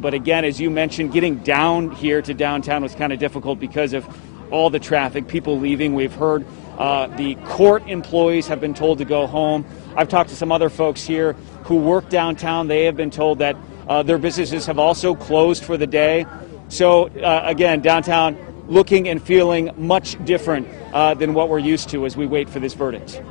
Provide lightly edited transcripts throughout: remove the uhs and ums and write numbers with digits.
But again, as you mentioned, getting down here to downtown was kind of difficult because of all the traffic, people leaving. We've heard the court employees have been told to go home. I've talked to some other folks here who work downtown. They have been told that their businesses have also closed for the day. So again, downtown looking and feeling much different than what we're used to as we wait for this verdict.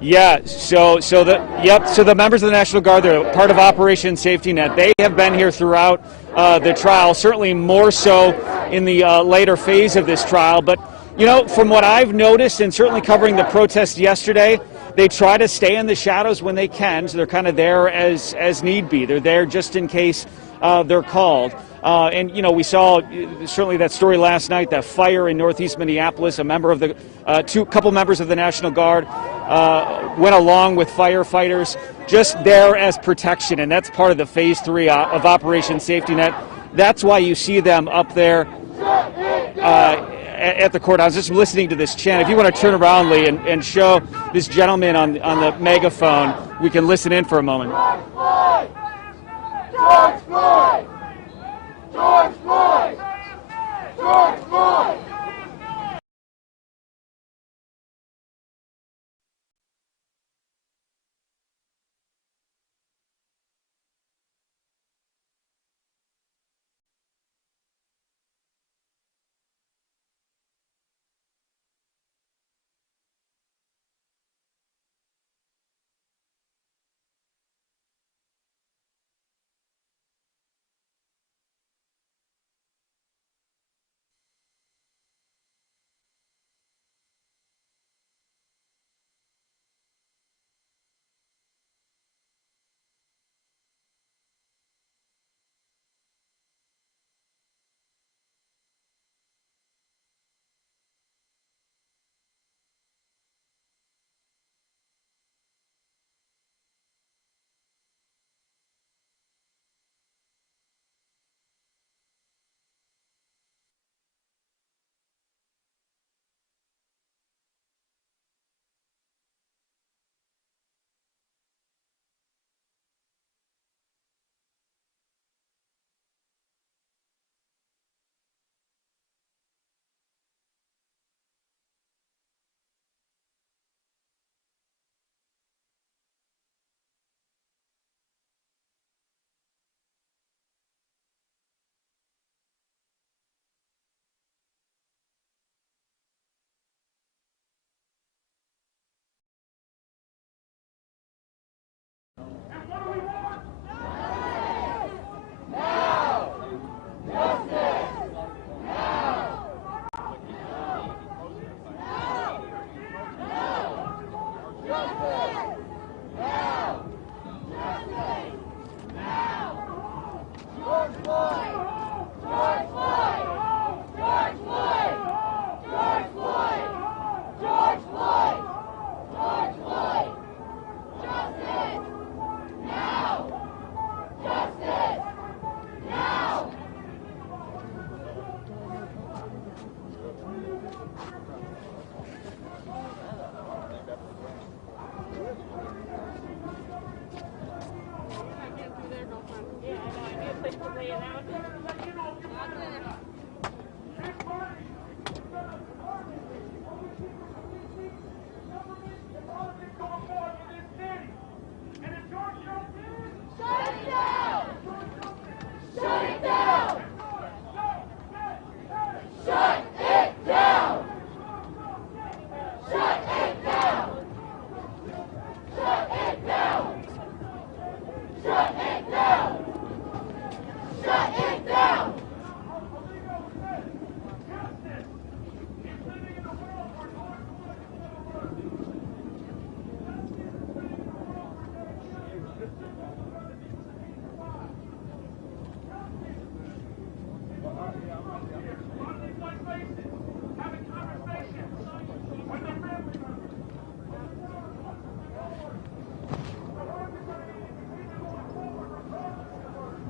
Yeah, so the members of the National Guard, they're part of Operation Safety Net. They have been here throughout the trial, certainly more so in the later phase of this trial. But, you know, from what I've noticed and certainly covering the protest yesterday, they try to stay in the shadows when they can, so they're kind of there as need be. They're there just in case they're called. And, you know, we saw certainly that story last night, that fire in northeast Minneapolis. A member of the couple members of the National Guard went along with firefighters just there as protection. And that's part of the phase 3 of Operation Safety Net. That's why you see them up there at the court. I was just listening to this chant. If you want to turn around, Lee, and show this gentleman on the megaphone, we can listen in for a moment. George Floyd! George Floyd! George Floyd!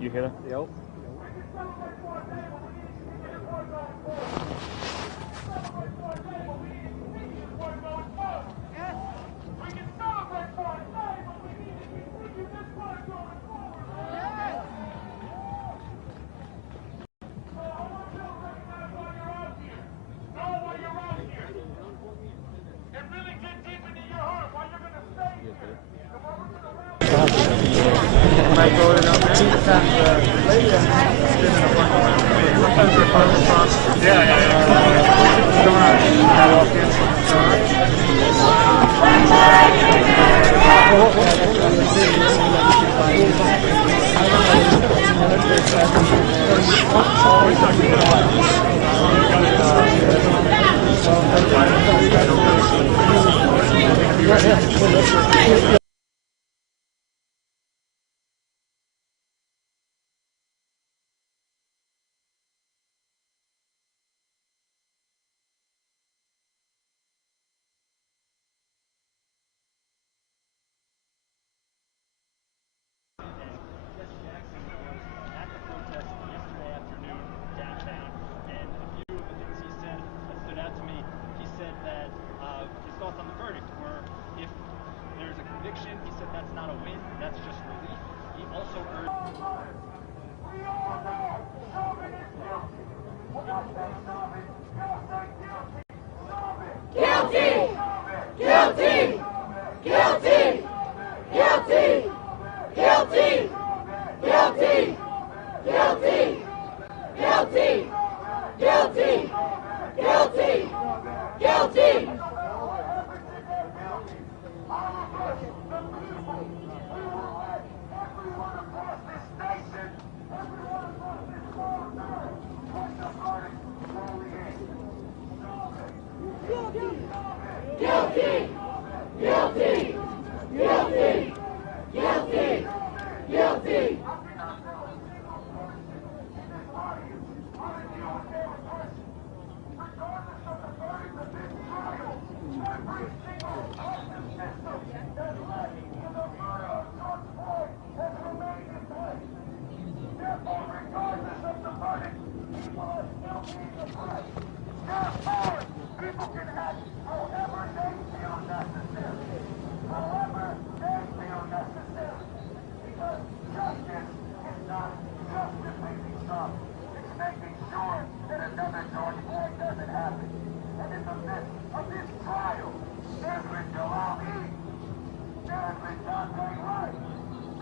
You hear that? Yep. Guilty! Guilty! Guilty! Guilty! Guilty! Guilty! Guilty! Guilty! Guilty! Guilty! Guilty! Guilty! Guilty! Guilty! Guilty! Guilty! People can act however they feel necessary. However they feel necessary. Because justice is not just defeating some. It's making sure that another George Floyd doesn't happen. And in the midst of this trial, there's been Jalali, there's been Dante Wright,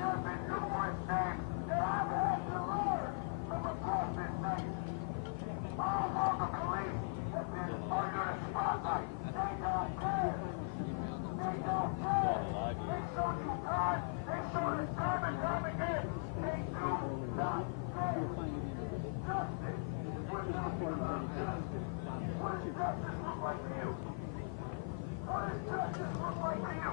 there's been numerous names that I've had to learn from across this nation. All along the police have been under the spotlight. They don't care. They don't care. They show you time. They show you time and time again. They do not care. Justice would not be justice. What does justice look like to you? What does justice look like to you?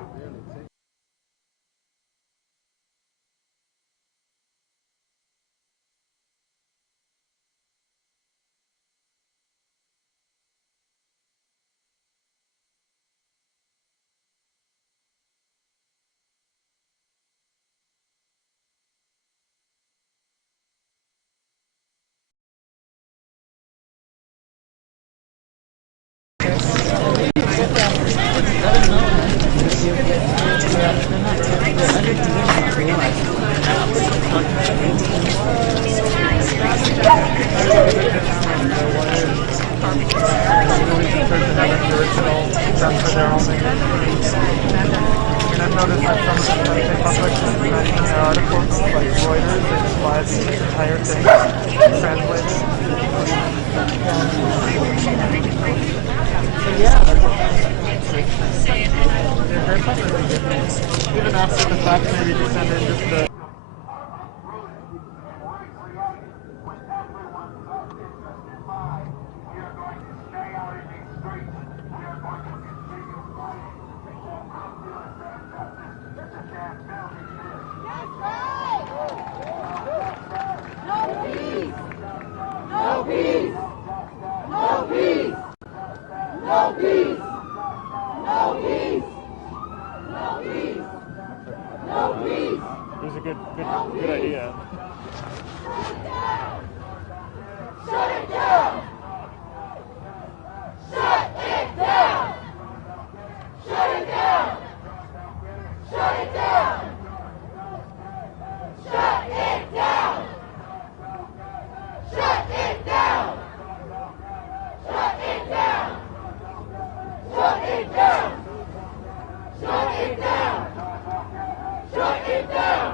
I've noticed that some of the public in their articles, like Reuters, they just live the entire thing, translated. So yeah, there's something really good. Even after the fact, maybe just send in just the No peace! No peace! No peace! No peace! No peace! No peace! It was a good idea. Shut it down! Shut it down! Shut it down! Shut it down! Shut it down! Shut it down! Shut it down! Shut it down! Shut it down! Shut it down!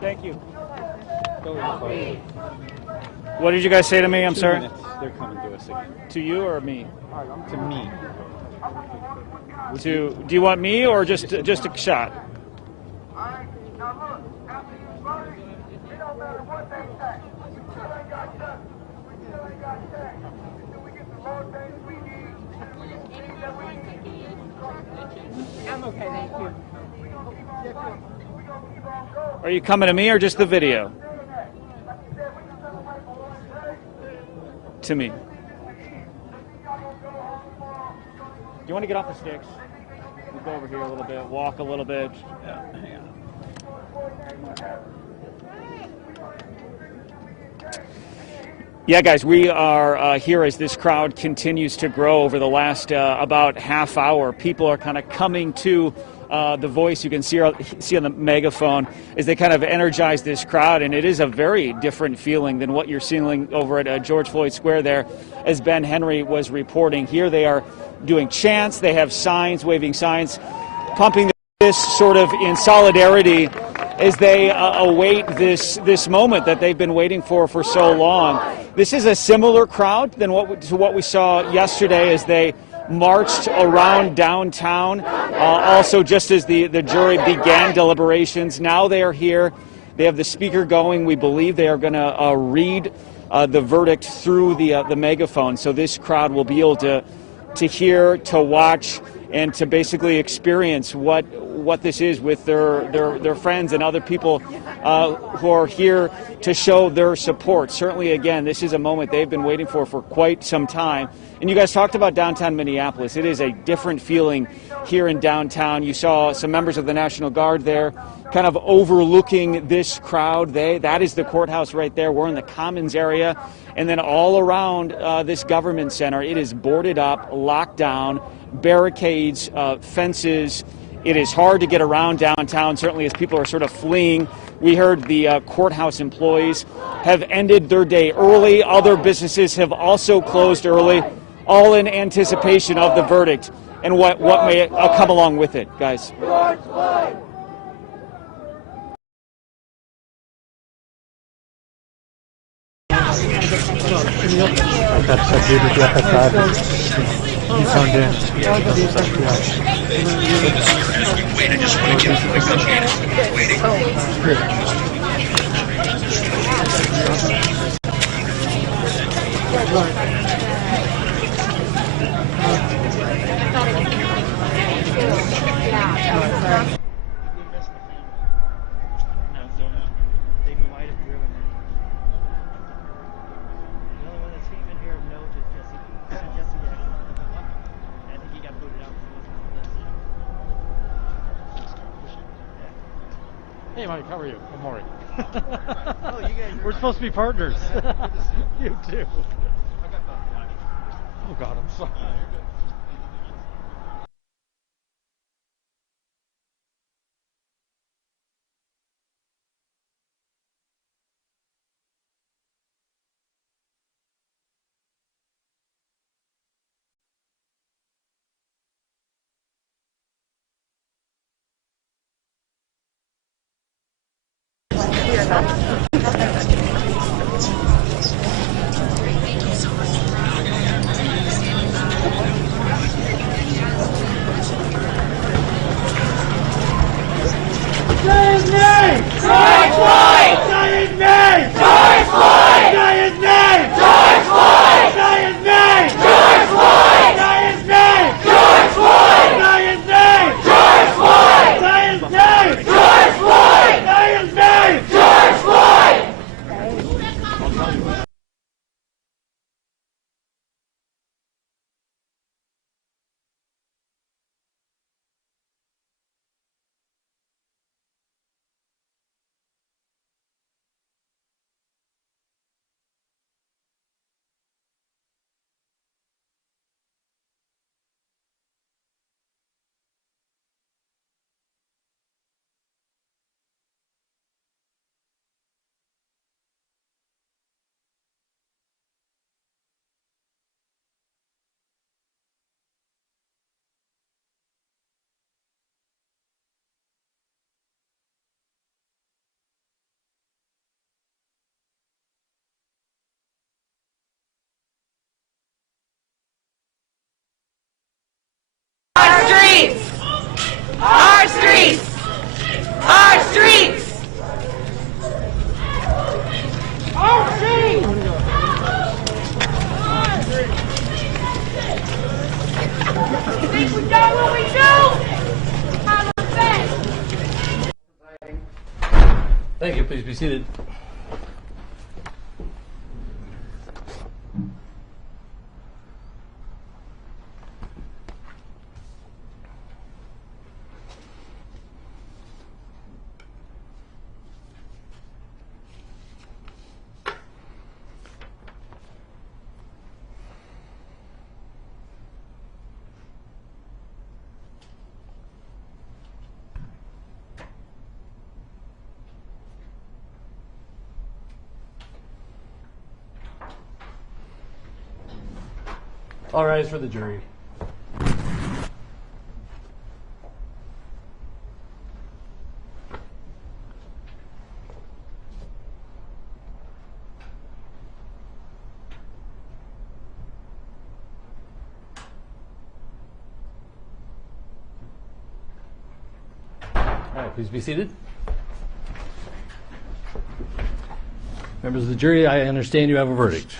Thank you. What did you guys say to me? I'm sorry. They're coming to us again. To you or me? To me. Do you want me or just a shot? Alright, now look, after you voted, it don't matter what they say. We still ain't got justice. We still ain't got change. Until we get the more things we need, until we get the things that we need. I'm okay, thank you. We gonna keep on fighting. We gonna keep on going. Are you coming to me or just the video? Like you said, we can celebrate for one day. To me. Do you want to get off the sticks? We'll go over here a little bit, walk a little bit. Yeah, hang on. Yeah, guys, we are here as this crowd continues to grow over the last about half hour. People are kind of coming to the voice. You can see on the megaphone as they kind of energize this crowd, and it is a very different feeling than what you're seeing over at George Floyd Square there, as Ben Henry was reporting. Here they are doing chants, they have signs, waving signs, pumping this sort of in solidarity as they await this moment that they've been waiting for so long. This is a similar crowd than what we saw yesterday as they marched around downtown, also just as the jury began deliberations. Now they are here. They have the speaker going. We believe they are going to read the verdict through the megaphone. So this crowd will be able to hear, to watch, and to basically experience what this is with their friends and other people who are here to show their support. Certainly, again, this is a moment they've been waiting for quite some time. And you guys talked about downtown Minneapolis. It is a different feeling here in downtown. You saw some members of the National Guard there kind of overlooking this crowd. That is the courthouse right there. We're in the Commons area. And then all around this government center, it is boarded up, locked down, barricades, fences. It is hard to get around downtown, certainly as people are sort of fleeing. We heard the courthouse employees have ended their day early. Other businesses have also closed early, all in anticipation of the verdict and what may come along with it, guys. George Floyd! They might have driven him. The only one that's even here of note is Jesse Jackson. I think he got booted out because he wasn't on the list. Hey, Mike, how are you? I'm Maury. Oh, you guys are We're supposed to be partners. You too. Oh, God, I'm sorry. George Floyd! Thank you. Please be seated. All rise for the jury. All right, please be seated. Members of the jury, I understand you have a verdict.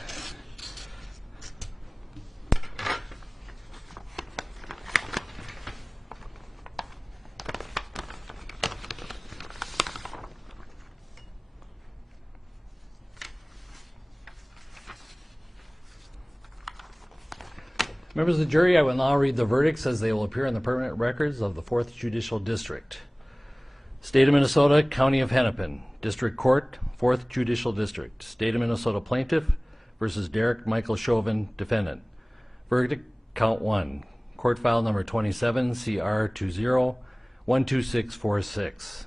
Members of the jury, I will now read the verdicts as they will appear in the permanent records of the 4th Judicial District. State of Minnesota, County of Hennepin, District Court, 4th Judicial District. State of Minnesota Plaintiff versus Derek Michael Chauvin, Defendant. Verdict, Count 1. Court File Number 27, CR 20-12646.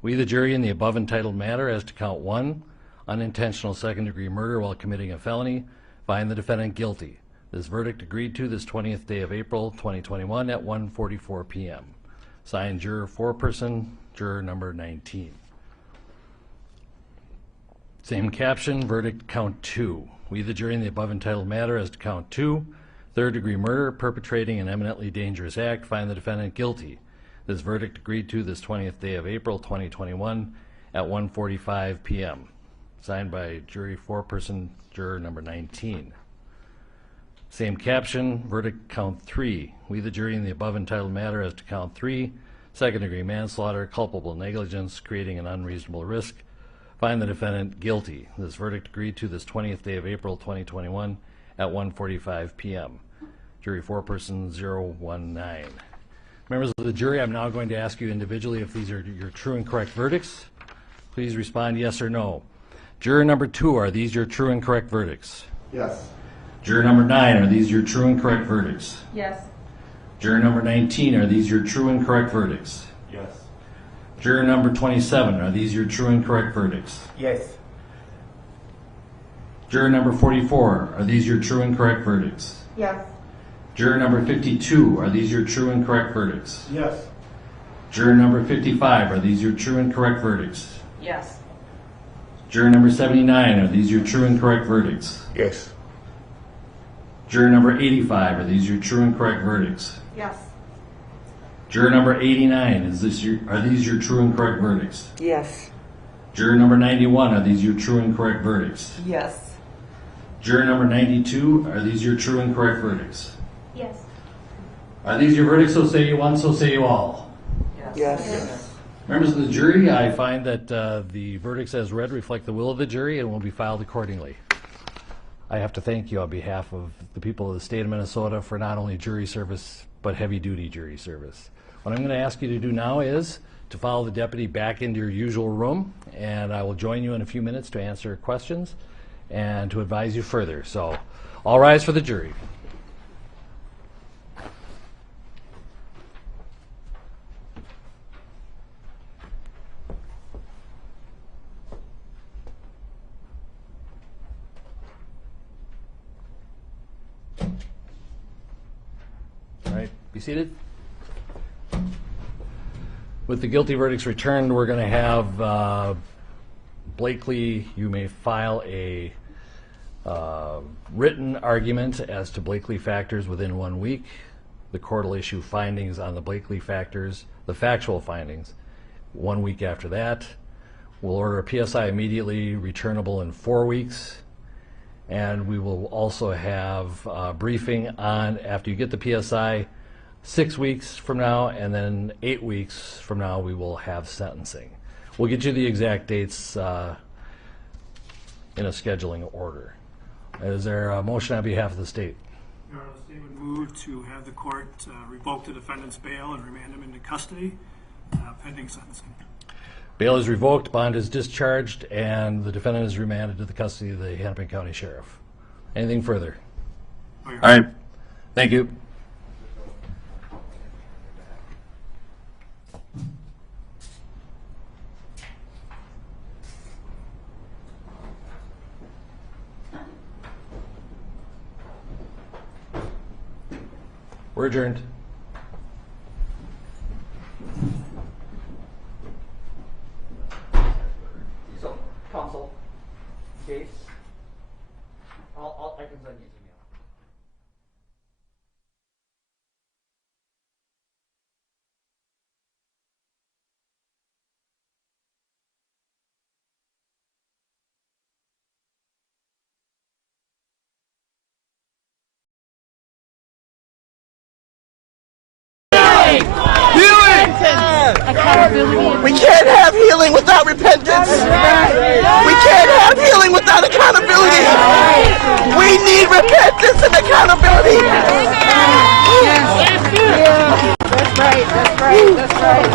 We, the jury, in the above entitled matter as to Count 1, unintentional second-degree murder while committing a felony, find the defendant guilty. This verdict agreed to this 20th day of April 2021 at 1:44 p.m. Signed, juror foreperson, juror number 19. Same caption, verdict count 2. We, the jury, in the above entitled matter as to count 2, third-degree murder, perpetrating an eminently dangerous act, find the defendant guilty. This verdict agreed to this 20th day of April 2021 at 1:45 p.m. Signed by jury foreperson, juror number 19. Same caption, verdict count 3. We, the jury, in the above entitled matter as to count 3, second-degree manslaughter, culpable negligence, creating an unreasonable risk, find the defendant guilty. This verdict agreed to this 20th day of April 2021 at 1:45 p.m. Jury foreperson 019. Members of the jury, I'm now going to ask you individually if these are your true and correct verdicts. Please respond yes or no. Juror number 2, are these your true and correct verdicts? Yes. Juror number 9, are these your true and correct verdicts? Yes. Juror number 19, are these your true and correct verdicts? Yes. Juror number 27, are these your true and correct verdicts? Yes. Juror number 44, are these your true and correct verdicts? Yes. Juror number 52, are these your true and correct verdicts? Yes. Juror number 55, are these your true and correct verdicts? Yes. Juror number 79, are these your true and correct verdicts? Yes. Juror number 85, are these your true and correct verdicts? Yes. Juror number 89, are these your true and correct verdicts? Yes. Juror number 91, are these your true and correct verdicts? Yes. Juror number 92, are these your true and correct verdicts? Yes. Are these your verdicts, so say you one, so say you all? Yes. Members of the jury, I find that the verdicts as read reflect the will of the jury and will be filed accordingly. I have to thank you on behalf of the people of the state of Minnesota for not only jury service, but heavy-duty jury service. What I'm going to ask you to do now is to follow the deputy back into your usual room, and I will join you in a few minutes to answer questions and to advise you further. So, all rise for the jury. All right, be seated. With the guilty verdicts returned, we're going to have Blakely, you may file a written argument as to Blakely factors within 1 week. The court will issue findings on the Blakely factors, the factual findings, 1 week after that. We'll order a PSI immediately, returnable in 4 weeks. And we will also have a briefing on, after you get the PSI, 6 weeks from now, and then 8 weeks from now we will have sentencing. We'll get you the exact dates in a scheduling order. Is there a motion on behalf of the state? Your Honor, the state would move to have the court revoke the defendant's bail and remand him into custody pending sentencing. Bail is revoked, bond is discharged, and the defendant is remanded to the custody of the Hennepin County Sheriff. Anything further? All right. Thank you. We're adjourned. So, counsel, case, I can send you an email. We can't have healing without repentance. We can't have healing without accountability. We need repentance and accountability. That's right, that's right, that's right.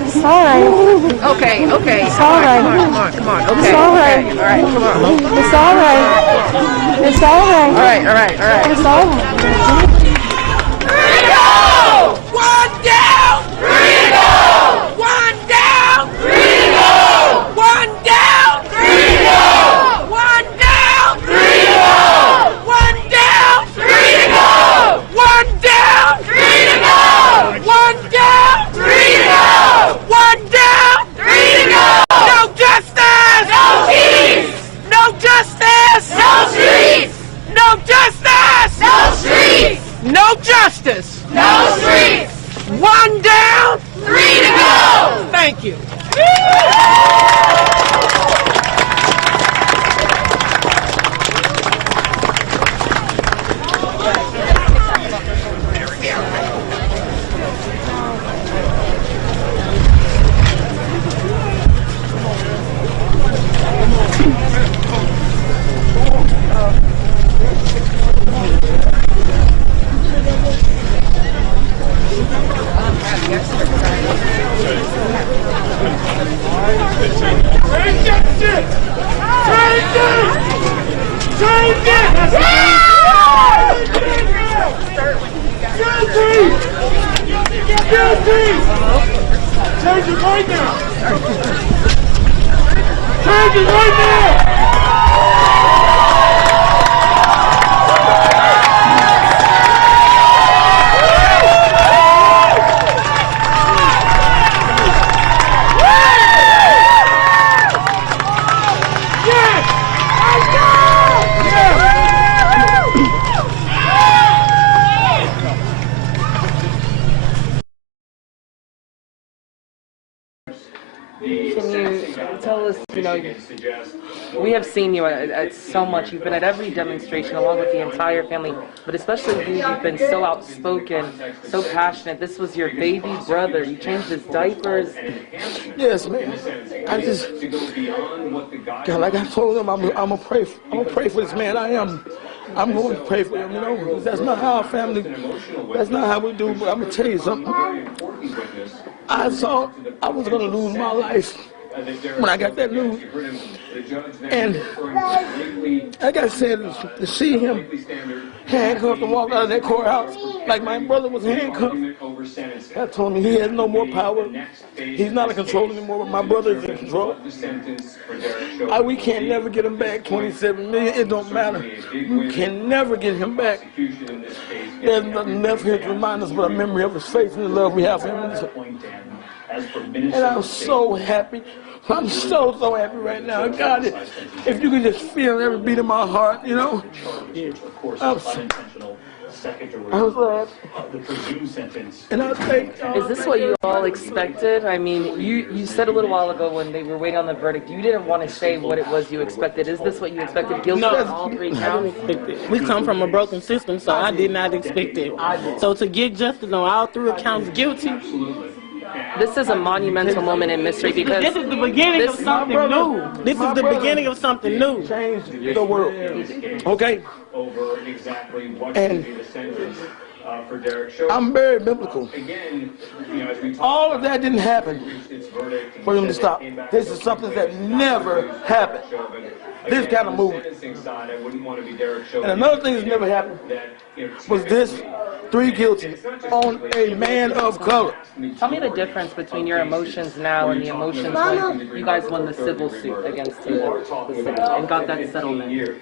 It's all right. Okay, okay. It's all right. Come on. Okay. It's all right. Okay. All right, come on. It's all right. It's all right. All right. It's all right. One down. Three to go. One down. Three to go. One down. Three to go. One down. Three to go. One down. Three to go. One down. Three to go. One down. Three to go. One down. Three to go. No justice. No peace. No justice. No streets. No justice. No streets. No justice. No streets. One down. Three to go. Thank you. Can you tell us, we have seen you at so much. You've been at every demonstration along with the entire family, but especially you've been so outspoken, so passionate. This was your baby brother. You changed his diapers. Yes, man. I just, God, like I told him, I'm gonna pray for this man. I am. I'm going to pray for him, because that's not how our family, that's not how we do. But I'm gonna tell you something. I thought I was gonna lose my life when I got that news, and like I said, to see him handcuffed and walk out of that courthouse like my brother was handcuffed, that told me he has no more power. He's not in control anymore, but my brother is in control. We can never get him back. 27 million, it don't matter. We can never get him back. There's nothing left here to remind us but a memory of his faith and the love we have for him. And I'm so happy. I'm so happy right now. God, if you could just feel every beat of my heart, you know. I'm so happy. And I think, Is this what you all expected? I mean, you said a little while ago when they were waiting on the verdict, you didn't want to say what it was you expected. Is this what you expected? Guilty on all three counts? We come from a broken system, so I did not expect it. So to get justice on all three accounts guilty. This is a monumental moment in history because this is the beginning of something new. This is the beginning of something new. Change the world. Okay? And I'm very biblical. All of that didn't happen for them to stop. This is something that never happened. This kind of movement. And another thing that's never happened was this 3 guilty on a man of color. Tell me the difference between your emotions now and the emotions when you guys won the civil suit against the city and got that settlement.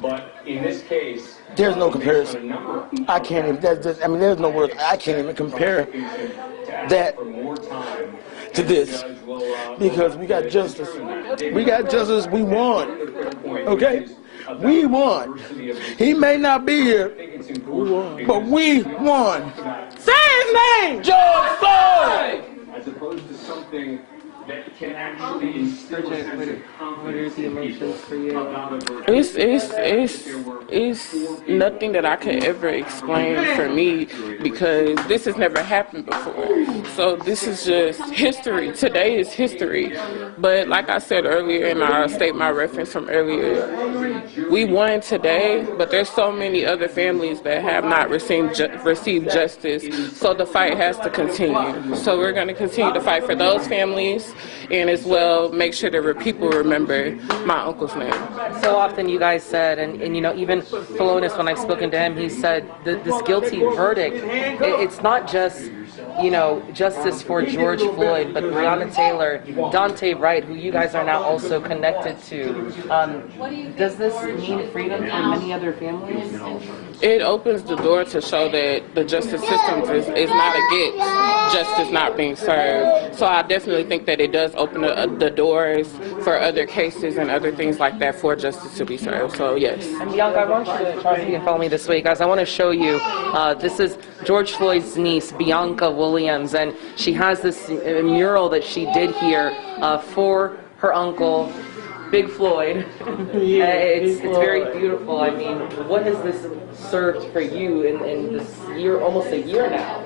But in this case, there's no comparison. I can't even. There's no words. I can't even compare that to this because we got justice. We got justice. We won. Okay. We won. He may not be here, but we won. Say his name, George Floyd. As opposed to something that can actually instill a sense of confidence for you? It's nothing that I could ever explain for me because this has never happened before. So this is just history. Today is history. But like I said earlier, and I'll state my reference from earlier, we won today, but there's so many other families that have not received justice. So the fight has to continue. So we're going to continue to fight for those families and as well make sure that people remember my uncle's name. So often you guys said, and you know, even Polonus, when I've spoken to him, he said that this guilty verdict, it's not just, you know, justice for George Floyd, but Breonna Taylor, Dante Wright, who you guys are now also connected to. Does this mean freedom for many other families? It opens the door to show that the justice system is not against justice not being served. So I definitely think that it does open the doors for other cases and other things like that for justice to be served. So yes. And Bianca, I want you to try to follow me this way, guys. I want to show you. This is George Floyd's niece, Bianca Williams, and she has this mural that she did here for her uncle, Big Floyd. It's very beautiful. I mean, what has this served for you in this year, almost a year now?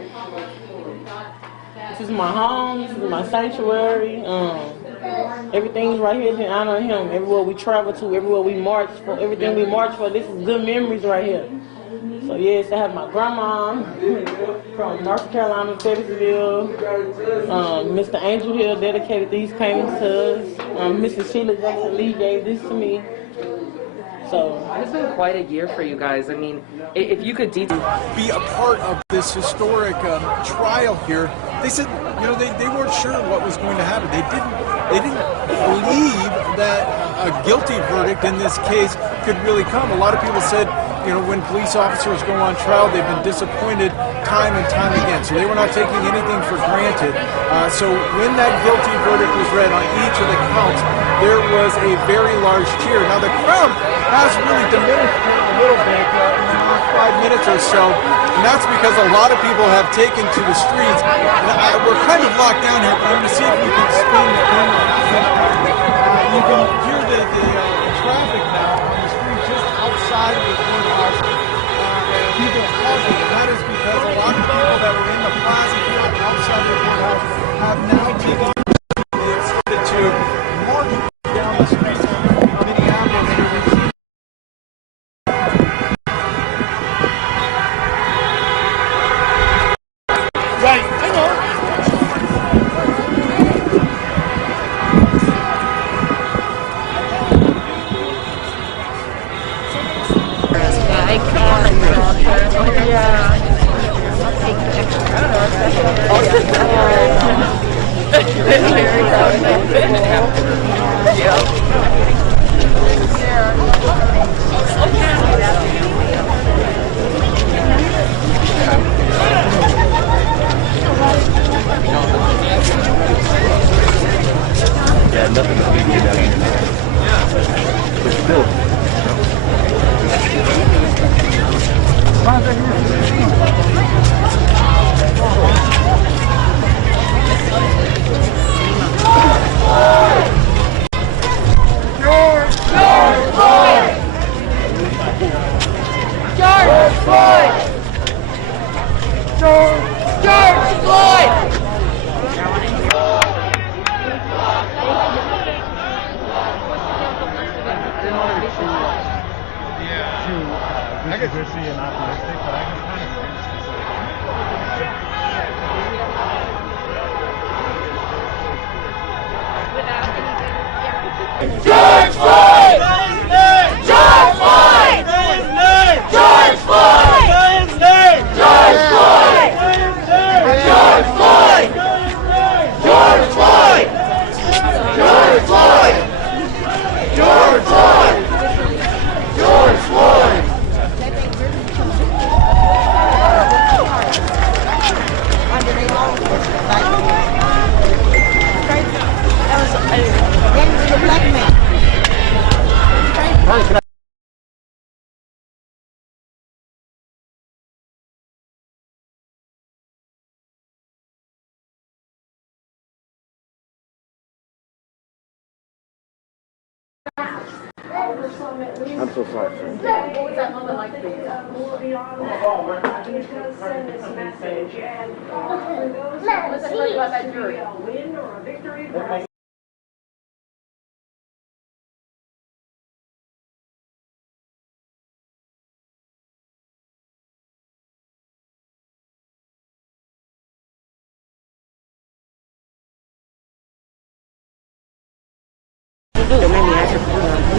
This is my home. This is my sanctuary. Everything's right here to honor him. Everywhere we travel to, everywhere we march for, everything we march for, this is good memories right here. So yes, I have my grandma from North Carolina, Fayetteville. Mr. Angel Hill dedicated these paintings to us. Mrs. Sheila Jackson Lee gave this to me. So it's been quite a year for you guys. I mean, if you could be a part of this historic trial here. They said, you know, they weren't sure what was going to happen. They didn't believe that a guilty verdict in this case could really come. A lot of people said, you know, when police officers go on trial, they've been disappointed time and time again. So they were not taking anything for granted. So when that guilty verdict was read on each of the counts, there was a very large cheer. Now the crowd has really diminished a little bit in the last 5 minutes or so, and that's because a lot of people have taken to the streets. We're kind of locked down here, but I'm going to see if we can spin the camera. You can hear the traffic now on the street just outside of the courthouse. People hugging, and that is because a lot of people that were in the plaza here outside the courthouse have now taken to the street. They have started to march down the streets of Minneapolis. Right, I know. George Floyd! George Floyd! George Floyd! George Floyd! George Floyd! George Floyd! George Floyd! George Floyd! George Floyd! I'm so sorry. What was that moment like for you? What's it like about that jury?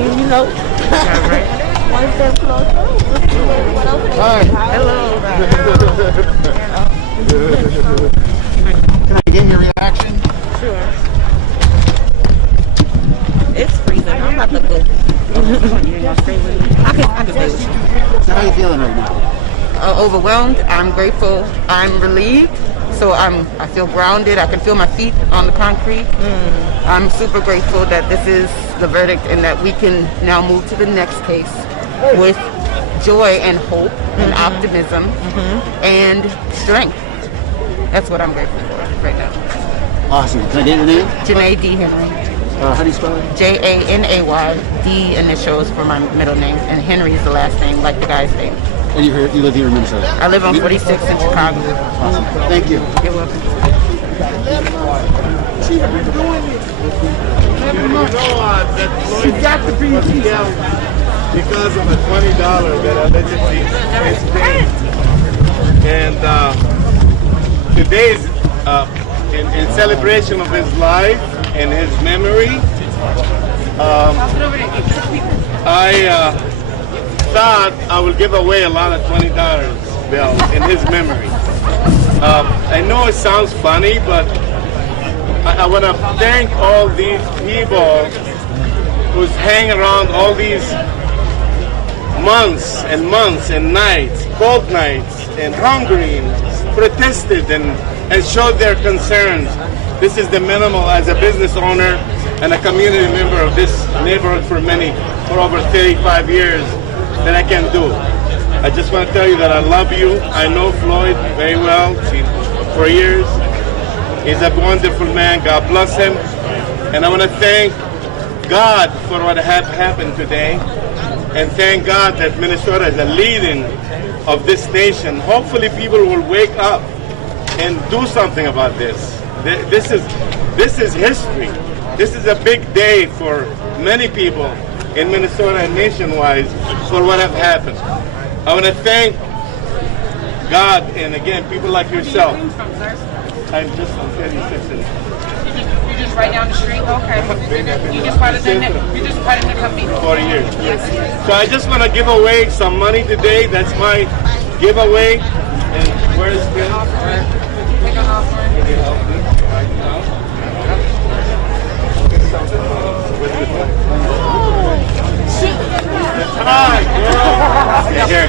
You know. One step closer. Hi. Hello. Can I get your reaction? Sure. It's freezing. I'm about to go. I can stay with you. So how are you feeling right now? Overwhelmed. I'm grateful. I'm relieved. So I feel grounded. I can feel my feet on the concrete. I'm super grateful that this is the verdict and that we can now move to the next case with joy and hope and optimism and strength. That's what I'm grateful for right now. Awesome. Can I get your name? Janae D. Henry. How do you spell it? Janay. D initials for my middle name, and Henry is the last name, like the guy's name. And you live here in Minnesota? I live on 46 in Chicago. Awesome. Thank you. You're welcome. She got to be in jail because of a $20 that allegedly is paid. And today is in celebration of his life and his memory. I thought I would give away a lot of $20 bills in his memory. I know it sounds funny, but I want to thank all these people who's hang around all these months and nights, cold nights, and hungry, and protested and showed their concerns. This is the minimal as a business owner and a community member of this neighborhood for over 35 years that I can do. I just want to tell you that I love you. I know Floyd very well for years. He's a wonderful man. God bless him. And I want to thank God for what happened today. And thank God that Minnesota is a leading of this nation. Hopefully people will wake up and do something about this. This is history. This is a big day for many people in Minnesota and nationwide for what have happened. I want to thank God and again people like yourself. I'm just on 36. You're just right down the street? Okay. You just part of the company? 4 years. Yes. So I just want to give away some money today. That's my giveaway. And where is Bill? Take a off one. Hi, girl. Here.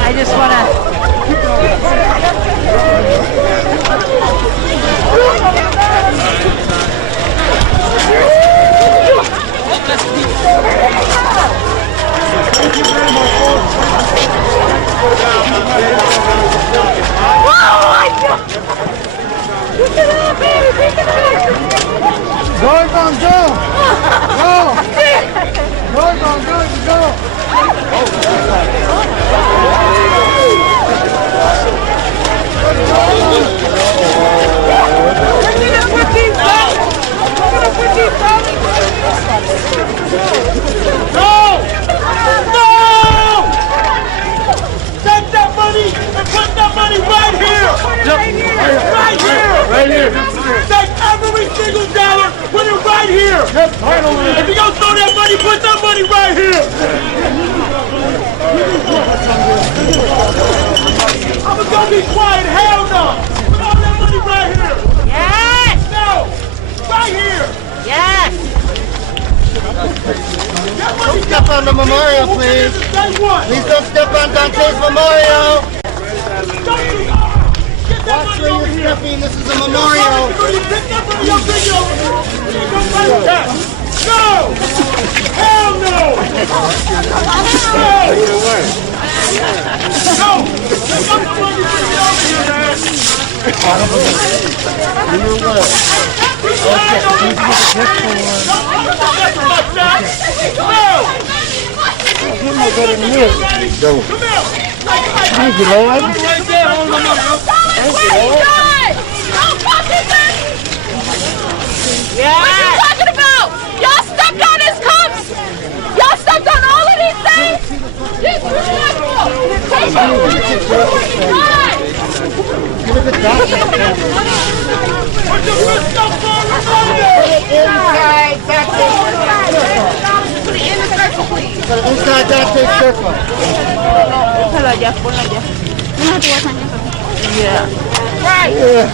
I just want to money right here. Right here. Right here. Take every single dollar, put it right here. If you gonna throw that money, put that money right here. I'm gonna be quiet. Hell no. Put all that money right here. Yes! No. Right here. Yes! Don't step on the memorial, please. Please don't step on Dante's memorial. Watch where you're stepping. This is a memorial. No! Hell no! Thank you, Lord. What are you talking about? Y'all stepped on his cups! Y'all stepped on all of these things! Disrespectful! Put it in the circle, please. Put it inside Dante's circle. Yeah. Right. Yeah.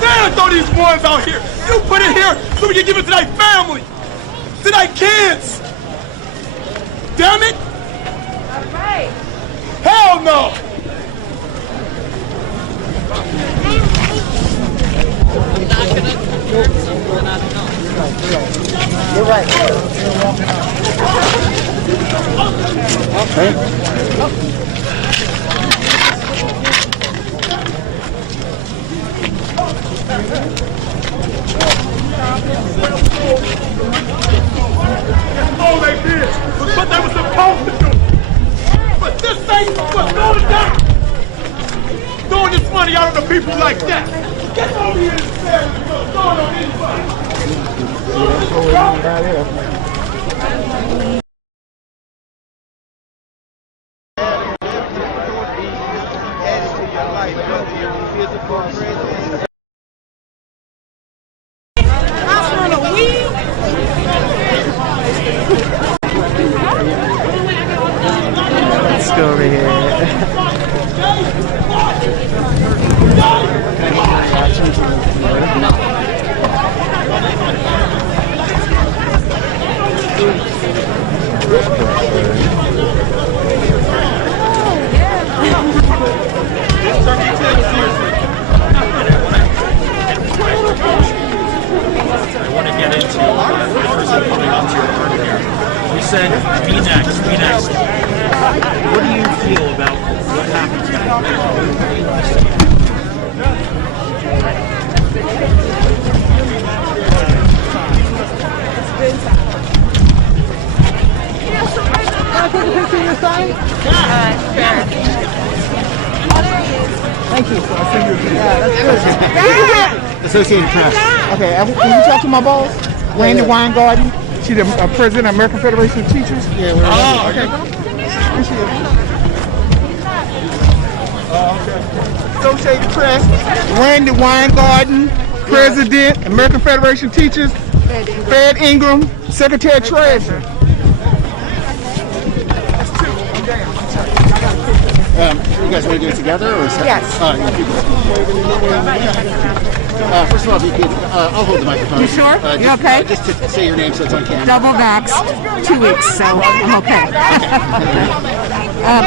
Damn, throw these boys out here. You put it here so we can give it to their family, to their kids. Damn it. Hell no. You're right. Okay. All they did was what they were supposed to do. But this thing was going down. Throwing this money out on the people like that. Get over here and say what's going on anybody. Let's go over here. I want to get into the person coming up to your front here. You said, be next, be next. What do you feel about what happened tonight? Can I take a picture of your sign? Sure. Thank you. I'll send you a picture. Yeah, that's good. Associated Press. Okay, can you talk to my boss? Randy Weingarten. She's the president of American Federation of Teachers. Yeah, we're okay. Associated Press. Randy Weingarten, president, American Federation of Teachers. Fred Ingram, secretary treasurer. You guys want to do it together or separate? Yes. First of all, if you could, I'll hold the microphone. You sure? You okay? Just to say your name so it's on camera. Double vaxxed, 2 weeks, so I'm okay.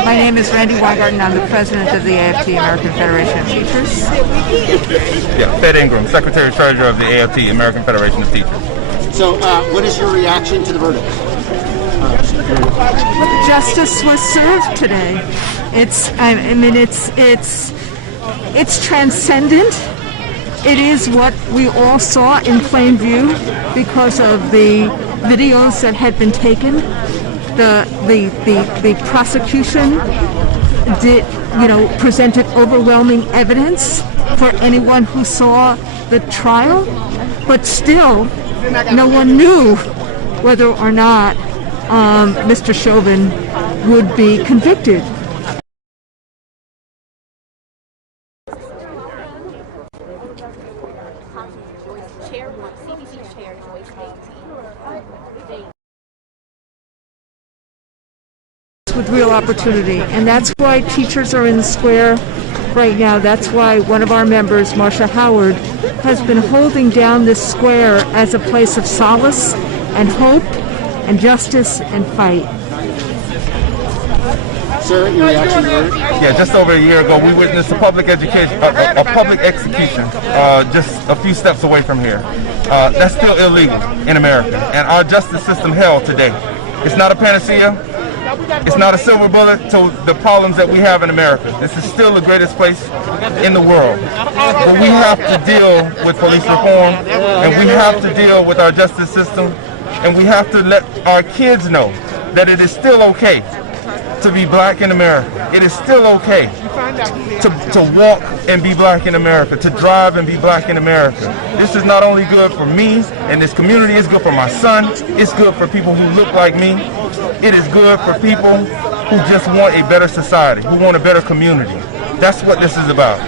My name is Randy Weingarten. I'm the president of the AFT, American Federation of Teachers. Yeah, Fred Ingram, secretary treasurer of the AFT, American Federation of Teachers. So, what is your reaction to the verdict? Justice was served today. It's transcendent. It is what we all saw in plain view because of the videos that had been taken. The prosecution presented overwhelming evidence for anyone who saw the trial, but still no one knew whether or not Mr. Chauvin would be convicted. With real opportunity, and that's why teachers are in the square right now. That's why one of our members, Marsha Howard, has been holding down this square as a place of solace and hope and justice and fight. Sir, your reaction? Yeah, just over a year ago, we witnessed a public execution, just a few steps away from here. That's still illegal in America, and our justice system held today. It's not a panacea. It's not a silver bullet to the problems that we have in America. This is still the greatest place in the world. But we have to deal with police reform, and we have to deal with our justice system, and we have to let our kids know that it is still okay to be black in America. It is still okay to walk and be black in America, to drive and be black in America. This is not only good for me and this community, it's good for my son, it's good for people who look like me, it is good for people who just want a better society, who want a better community. That's what this is about.